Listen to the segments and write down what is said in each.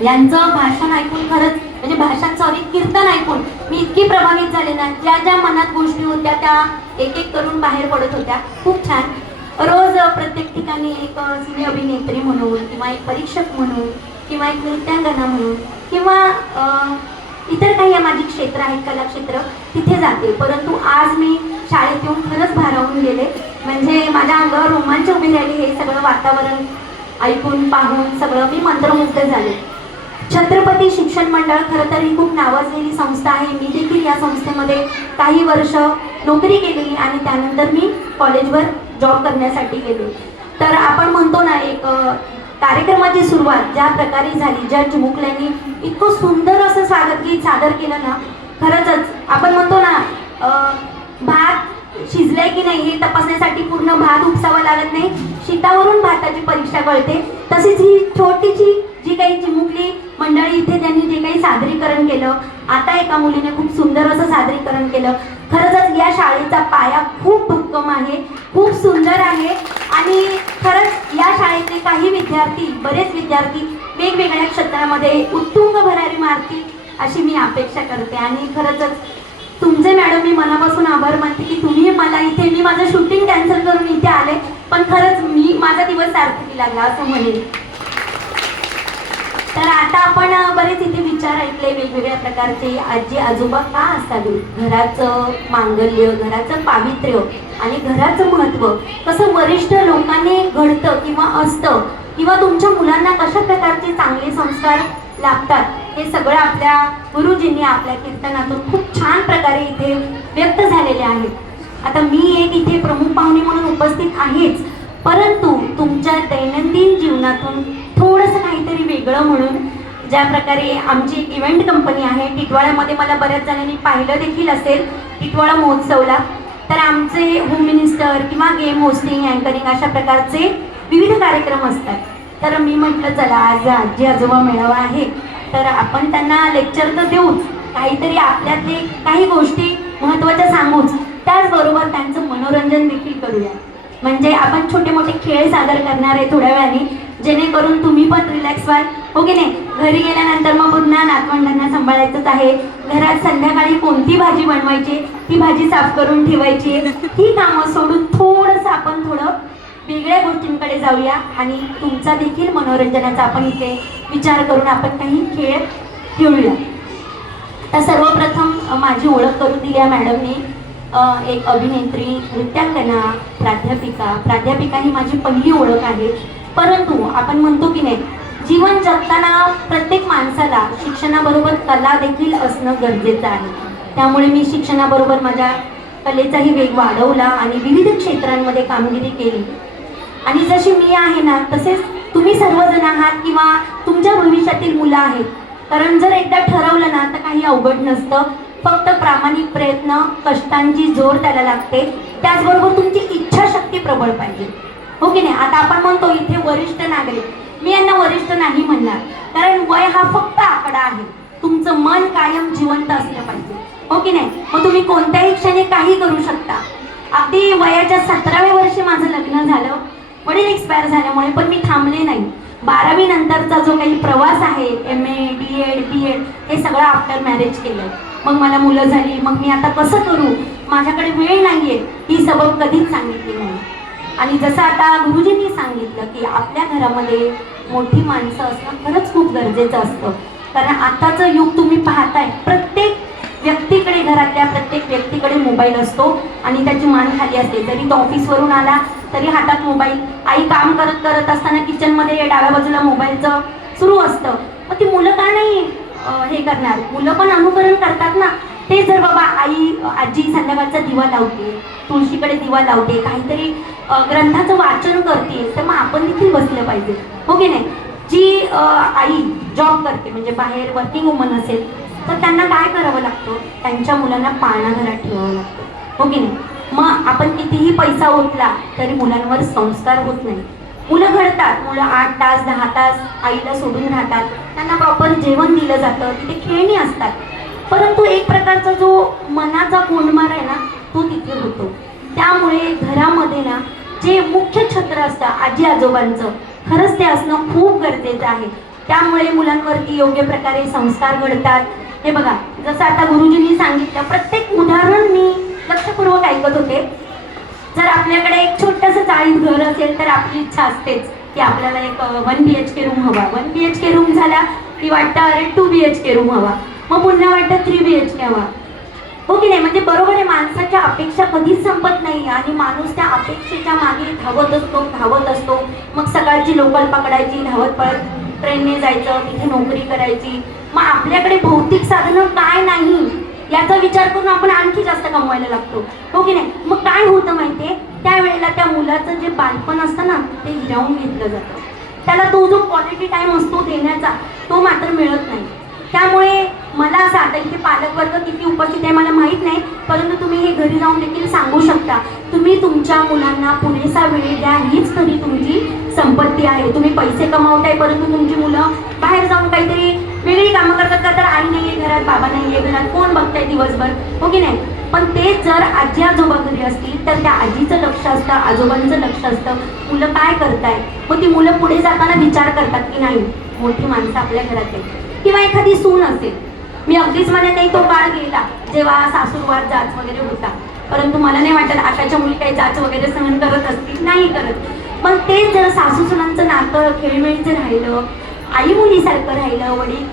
यांचं भाषण ऐकून खरंच म्हणजे भाषण सॉरी कीर्तन ऐकून मी इतकी प्रभावित झाले ना, ज्या ज्या मनात गोष्टी होत्या त्या एक एक करून बाहेर पडत होत्या. खूप छान. रोज प्रत्येक ठिकाणी एक सिने अभिनेत्री म्हणून किंवा एक परीक्षक म्हणून किंवा एक नृत्यांगना म्हणून किंवा इतर काही माझी क्षेत्र आहेत, कलाक्षेत्र, तिथे जाते. परंतु आज मी शाळेत येऊन खरंच भारावून गेले. म्हणजे माझ्या अंगावर रोमांच उभी राहिली. हे सगळं वातावरण ऐकून पाहून सगळं मी मंत्रमुग्ध झाले. छत्रपती शिक्षण मंडळ खरं तर ही खूप नावाजलेली संस्था आहे. मी देखील या संस्थेमध्ये काही वर्ष नोकरी केलेली आणि त्यानंतर मी कॉलेजवर जॉब करण्यासाठी गेले. तर आपण म्हणतो ना, एक कार्यक्रमाची सुरुवात ज्या प्रकारे झाली, जज मुकल्यांनी इतकं सुंदर असं स्वागत गीत सादर केलं ना, खरंच आपण म्हणतो ना, भात शिजलाय की नाही हे तपासण्यासाठी पूर्ण भात उपसावा लागत नाही, शीतावरून भाताची परीक्षा कळते. तशीच ही छोटीशी जी काही चिमुकली मंडळी इथे त्यांनी जे काही सादरीकरण केलं, आता एका मुलीने खूप सुंदर असं सादरीकरण केलं. खरंच या शाळेचा पाया खूप भक्कम आहे, खूप सुंदर आहे आणि खरंच या शाळेतले काही विद्यार्थी, बरेच विद्यार्थी वेगवेगळ्या क्षेत्रामध्ये उत्तुंग भरारी मारतील अशी मी अपेक्षा करते. आणि खरंच तुमचे मॅडम मी मनापासून आभार मानते की तुम्ही मला इथे, मी माझं शूटिंग कॅन्सल करून इथे आले, पण खरंच मी माझा दिवस सार्थकी लागला असं म्हणेन. तर आता आपण बरेच इथे विचार ऐकले वेगवेगळ्या प्रकारचे. आजी आजोबा का असावे, घराचं मांगल्य, घराचं पावित्र्य आणि घराचं महत्त्व कसं वरिष्ठ लोकांनी घडतं किंवा असतं, किंवा तुमच्या मुलांना कशा प्रकारचे चांगले संस्कार लाभतात, हे सगळं आपल्या गुरुजींनी आपल्या कीर्तनातून खूप छान प्रकारे इथे व्यक्त झालेले आहेत. आता मी एक इथे प्रमुख पाहुणे म्हणून उपस्थित आहेच, परंतु तुमच्या दैनंदिन जीवनातून थोडंसं काहीतरी वेगळं म्हणून, ज्या प्रकारे आमची एक इव्हेंट कंपनी आहे टिटवाळ्यामध्ये, मला बऱ्याच जणांनी पाहिलं देखील असेल टिटवाळा महोत्सवला, तर आमचे होम मिनिस्टर किंवा गेम होस्टिंग, अँकरिंग अशा प्रकारचे विविध कार्यक्रम असतात. तर मी म्हटलं चला आज आजी आजोबा मेळावा आहे, तर आपण त्यांना लेक्चर तर देऊच, काहीतरी आपल्यातले काही गोष्टी महत्त्वाच्या सांगूच, त्याचबरोबर त्यांचं मनोरंजन देखील करूया. म्हणजे आपण छोटे मोठे खेळ सादर करणार आहे थोड्या वेळाने, जेणेकरून तुम्ही पण रिलॅक्स व्हाल, हो की नाही. घरी गेल्यानंतर मग पुन्हा नातवंडांना सांभाळायचंच आहे, घरात संध्याकाळी कोणती भाजी बनवायची, ती भाजी साफ करून ठेवायची, ही कामं सोडून थोडंसं आपण थोडं वेगळ्या गोष्टींकडे जाऊया आणि तुमचा देखील मनोरंजनाचा आपण इथे विचार करून आपण काही खेळ खेळूया. तर सर्वप्रथम माझी ओळख करून दिली आहे मॅडमनी. एक अभिनेत्री, नृत्यांगना, प्राध्यापिका ही माझी पहिली ओळख आहे. परंतु आपण म्हणतो की नाही, जीवन जगताना प्रत्येक माणसाला शिक्षणाबरोबर कला देखील असणं गरजेचं आहे. त्यामुळे मी शिक्षणाबरोबर माझ्या कलेचाही वेग वाढवला आणि विविध क्षेत्रांमध्ये कामगिरी केली. आणि जशी मी आहे ना, तसेच तुम्ही सर्वजण आहात किंवा तुमच्या भविष्यातील मुलं आहेत. कारण जर एकदा ठरवलं ना तर काही अवघड नसतं, फक्त प्रामाणिक प्रयत्न, कष्टांची जोर त्याला लागते, त्याचबरोबर तुमची इच्छाशक्ती प्रबळ पाहिजे, हो की नाही. आता आपण म्हणतो इथे वरिष्ठ नागरिक, मी यांना वरिष्ठ नाही म्हणणार, कारण वय हा फक्त आकडा आहे. तुमचं मन कायम जिवंत असलं पाहिजे, हो की नाही. मग तुम्ही कोणत्याही क्षणी काही करू शकता. अगदी वयाच्या 17व्या वर्षी माझं लग्न झालं, वडील एक्सपायर झाल्यामुळे, पण मी थांबले नाही. 12वी नंतरचा जो काही प्रवास आहे, MA, DED, BEd हे सगळं आफ्टर मॅरेज केलं. मग मला मुलं झाली, मग मी आता कसं करू, माझ्याकडे वेळ नाहीये, ही सबब कधीच सांगितली नाही. आणि जसं आता गुरुजींनी सांगितलं की आपल्या घरामध्ये मोठी माणसं असणं खरंच खूप गरजेचं असतं. कारण आताचं युग तुम्ही पाहताय, प्रत्येक व्यक्तीकडे, घरातल्या प्रत्येक व्यक्तीकडे मोबाईल असतो आणि त्याची मान खाली असते. जरी तो ऑफिसवरून आला तरी हातात मोबाईल, आई काम करत असताना किचनमध्ये डाव्या बाजूला मोबाईलचं सुरू असतं. मग ती मुलं का नाही हे करणार, मुलं पण अनुकरण करतात ना. ते जर बाबा आजी संध्याकाळचा दिवा लावते, तुळशीकडे दिवा लावते, काहीतरी ग्रंथाचं वाचन करते, तर मग आपण देखील बसलं पाहिजे, हो की नाही. जी आई जॉब करते, म्हणजे बाहेर वर्किंग वुमन असेल, तर त्यांना काय करावं लागतं, त्यांच्या मुलांना पाळणा घरात ठेवावं लागतं, हो की नाही. मग आपण कितीही पैसा ओतला तरी मुलांवर संस्कार होत नाही. मुलं घडतात, मुलं 8 तास 10 तास आईला सोडून राहतात, त्यांना प्रॉपर जेवण दिलं जातं, तिथे खेळणी असतात, परंतु एक प्रकारचा जो मनाचा कोंडमार आहे ना, तो तिथे होतो. त्यामुळे घरामध्ये ना जे मुख्य छत्र असतं आजी आजोबांचं, खरंच ते असणं खूप गरजेचं आहे. त्यामुळे मुलांवरती योग्य प्रकारे संस्कार घडतात. हे बघा, जसं आता गुरुजींनी सांगितलं, प्रत्येक उदाहरण मी लक्षपूर्वक ऐकत होते. जर आपल्याकडे एक छोटंसं चाळीत घर असेल तर आपली इच्छा असतेच की आपल्याला एक 1 BHK रूम हवा. 1 BHK रूम झाला की वाटतं अरे 2 BHK रूम हवा, मग पुन्हा वाटतं 3 BHK हवा. हो की नाही? म्हणजे बरोबर आहे, माणसाच्या अपेक्षा कधीच संपत नाही आणि माणूस त्या अपेक्षेच्या मागे धावत असतो. मग सकाळची लोकल पकडायची, धावत पळत ट्रेनने जायचं, तिथे नोकरी करायची. मग आपल्याकडे भौतिक साधनं काय नाही याचा विचार करून आपण आणखी जास्त कमवायला लागतो. हो की नाही? मग काय होतं माहितीये, त्यावेळेला त्या मुलाचं जे बालपण असतं ना, ते हिरावून घेतलं जातं. त्याला तो जो क्वालिटी टाइम असतो देण्याचा, तो मात्र मिळत नाही. त्यामुळे मला असं, आता इथे पालकवर्ग किती उपस्थित आहे मला माहीत नाही, परंतु तुम्ही हे घरी जाऊन देखील सांगू शकता, तुम्ही तुमच्या मुलांना पुरेसा वेळ द्या, हीच खरी तुमची संपत्ती आहे. तुम्ही पैसे कमावताय परंतु तुमची मुलं बाहेर जाऊन काहीतरी वेगळी कामं करतात का, तर आई नाही आहे घरात, बाबा नाही आहे घरात, कोण बघताय दिवसभर. हो की नाही? पण ते जर आजी आजोबा घरी असतील तर त्या आजीचं लक्ष असतं, आजोबांचं लक्ष असतं, मुलं काय करताय. मग ती मुलं पुढे जाताना विचार करतात की नाही, मोठी माणसं आपल्या घरात आहे. किंवा एखादी सून असेल, मी अगदीच म्हणत नाही तो काळ गेला जेव्हा सासूरवाद जाच वगैरे होता, परंतु मला नाही वाटत आताच्या मुली काही जाच वगैरे सहन करत असतील, नाही करत. पण ते जर सासू सुनांचं नातं खेळीमेळीचं राहिलं, आई मुलीसारखं राहिलं, वडील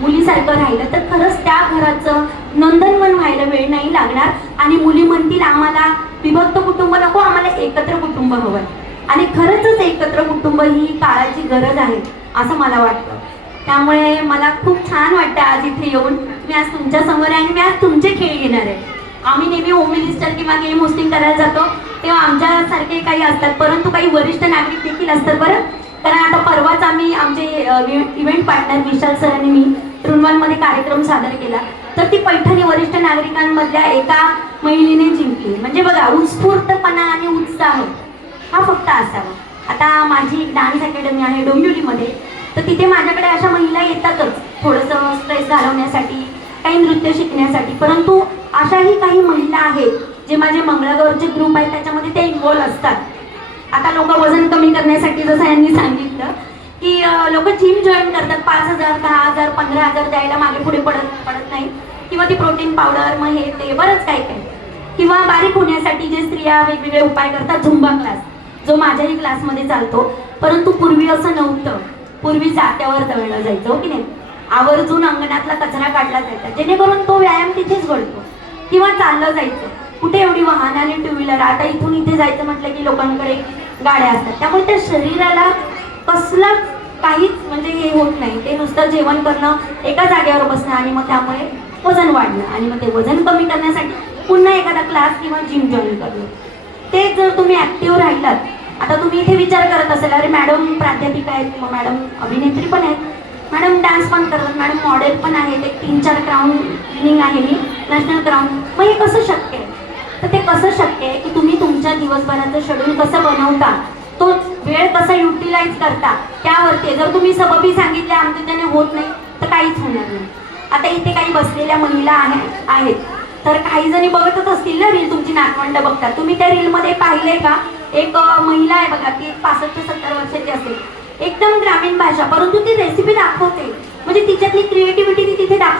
मुलीसारखं राहिलं, तर खरंच त्या घराचं नंदनवन व्हायला वेळ नाही लागणार. आणि मुली म्हणतील आम्हाला विभक्त कुटुंब नको, आम्हाला एकत्र कुटुंब हवंय. आणि खरंच एकत्र कुटुंब ही काळाची गरज आहे असं मला वाटतं. त्यामुळे मला खूप छान वाटतं आज इथे येऊन. मी आज तुमच्या समोर आहे आणि मी आज तुमचे खेळ घेणार आहे. आम्ही नेहमी होम मिनिस्टर किंवा गेम होस्टिंग करायला जातो तेव्हा आमच्यासारखे काही असतात, परंतु काही वरिष्ठ नागरिक देखील असतात बरं. कारण आता परवाच आम्ही आमचे इव्हेंट पार्टनर विशाल सर आणि मी तृणवलमध्ये कार्यक्रम सादर केला, तर ती पैठणी वरिष्ठ नागरिकांमधल्या एका महिलेने जिंकली. म्हणजे बघा, उत्स्फूर्तपणा आणि उत्साह हा फक्त असावा. आता माझी एक डान्स अकॅडमी आहे डोंबिवलीमध्ये, तर तिथे माझ्याकडे अशा महिला येतातच थोडंसं स्ट्रेस घालवण्यासाठी, काही नृत्य शिकण्यासाठी. परंतु अशाही काही महिला आहेत जे माझे मंगळागौरचे ग्रुप आहेत त्याच्यामध्ये ते इन्व्हॉल्व असतात. आता लोक वजन कमी करण्यासाठी, जसं यांनी सांगितलं की लोक जिम जॉईन करतात, 5,000 10,000 15,000 द्यायला मागे पुढे पडत नाही. किंवा ती प्रोटीन पावडर, मग हे ते बरंच काय काय. किंवा बारीक होण्यासाठी जे स्त्रिया वेगवेगळे उपाय करतात, झुंबा क्लास जो माझ्याही क्लासमध्ये चालतो. परंतु पूर्वी असं नव्हतं. पूर्वी जात्यावर दळलं जायचं, हो की नाही? आवर्जून अंगणातला कचरा काढला जायचा, जेणेकरून तो व्यायाम तिथेच घडतो. किंवा चाललं जायचं, कुठे एवढी वाहन आणि 2 व्हीलर. आता इथून इथे जायचं म्हटलं की लोकांकडे गाड्या असतात, त्यामुळे त्या शरीराला कसलं काहीच म्हणजे हे होत नाही. ते नुसतं जेवण करणं, एका जागेवर बसणं आणि मग त्यामुळे वजन वाढणं आणि मग ते वजन कमी करण्यासाठी पुन्हा एखादा क्लास किंवा जिम जॉईन करणं. ते जर तुम्ही ॲक्टिव्ह राहिलात, आता तुम्ही इथे विचार करत असाल अरे मॅडम प्राध्यापिका आहेत, मग मॅडम अभिनेत्री पण आहेत, मॅडम डान्स पण करतात, मॅडम मॉडेल पण आहेत, एक 3-4 क्राऊन विनिंग आहे मी, नॅशनल क्राऊन, मग हे कसं शक्य आहे? तर ते कसं शक्य आहे की तुम्ही तुमच्या दिवसभराचं शेड्यूल कसं बनवता, तो वेळ कसा युटिलाइज करता त्यावरती. जर तुम्ही सबबी सांगितले आमच्या त्याने होत नाही तर काहीच होणार नाही. आता इथे काही बसलेल्या महिला आहेत, तर काही जणी बघतच असतील ना रील, तुमची नातवंड बघतात. तुम्ही त्या रीलमध्ये पाहिले का, एक महिला आहे बघा, ती 65-70 वर्षाची असेल, एकदम ग्रामीण भाषा, परंतु ती रेसिपी दाखवते. म्हणजे तिच्यातली क्रिएटिव्हिटी ती तिथे दाखवते.